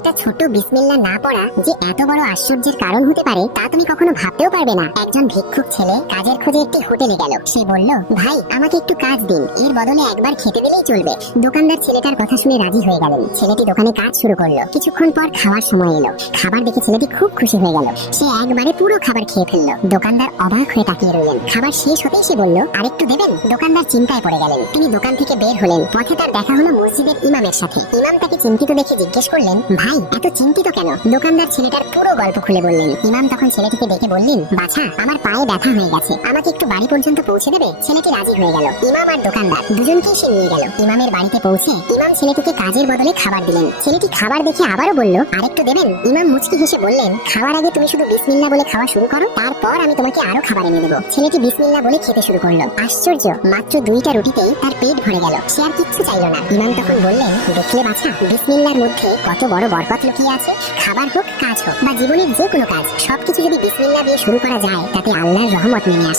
একটা ছোট বিসমিল্লাহ না পড়া যে এত বড় আশ্চর্যের কারণ হতে পারে তা তুমি কখনো ভাবতেও পারবে না। একজন ভিক্ষুক ছেলে কাজের খোঁজে একটি হোটেলে গেল। সে বলল, ভাই আমাকে একটু কাজ দিন, এর বদলে একবার খেতে দিলেই চলবে। দোকানদার ছেলেটার কথা শুনে রাজি হয়ে গেলেন। ছেলেটি দোকানে কাজ শুরু করলো। কিছুক্ষণ পর খাওয়ার সময় এলো। খাবার দেখে ছেলেটি খুব খুশি হয়ে গেল। সে একবারে পুরো খাবার খেয়ে ফেললো। দোকানদার অবাক হয়ে তাকিয়ে রইলেন। খাবার শেষ হতেই সে বলল, আরেকটু দেবেন? দোকানদার চিন্তায় পড়ে গেলেন। তিনি দোকান থেকে বের হলেন। পথে তার দেখা হলো মসজিদের ইমামের সাথে। ইমাম তাকে চিন্তিত দেখে জিজ্ঞেস করলেন, ভাই এত চিন্তিত কেন? দোকানদার ছেলেটার পুরো গল্প খুলে বললেন। ইমাম তখন ছেলেটিকে দেখে বললেন, বাছা আমার পায়ে ব্যথা হয়ে গেছে, আমাকে একটু বাড়ি পর্যন্ত পৌঁছে দেবে? ছেলেটি রাজি হয়ে গেল। ইমাম আর দোকানদার দুজনকেই সে নিয়ে গেল। ইমামের বাড়িতে পৌঁছে ইমাম ছেলেটিকে কাজের বদলে খাবার দিলেন। ছেলেটি খাবার দেখে আবারও বলল, আরেকটু দেবেন? ইমাম মুচকি হেসে বললেন, খাওয়ার আগে তুমি শুধু বিসমিল্লাহ বলে খাওয়া শুরু করো, তারপর আমি তোমাকে আরো খাবার এনে দেবো। ছেলেটি বিসমিল্লাহ বলে খেতে শুরু করলো। আশ্চর্য, মাত্র 2টা রুটিতেই তার পেট ভরে গেল। সে আর কিচ্ছু চাইল না। ইমাম তখন বললেন, দেখলে বাছা, বিসমিল্লাহর মধ্যে কত বড় বরকত লুকিয়ে আছে। খাবার হোক, কাজ হোক বা জীবনের যে কোনো কাজ, সবকিছু যদি বিসমিল্লাহ দিয়ে শুরু করা যায় তাতে আল্লাহর রহমত নেমে আসে।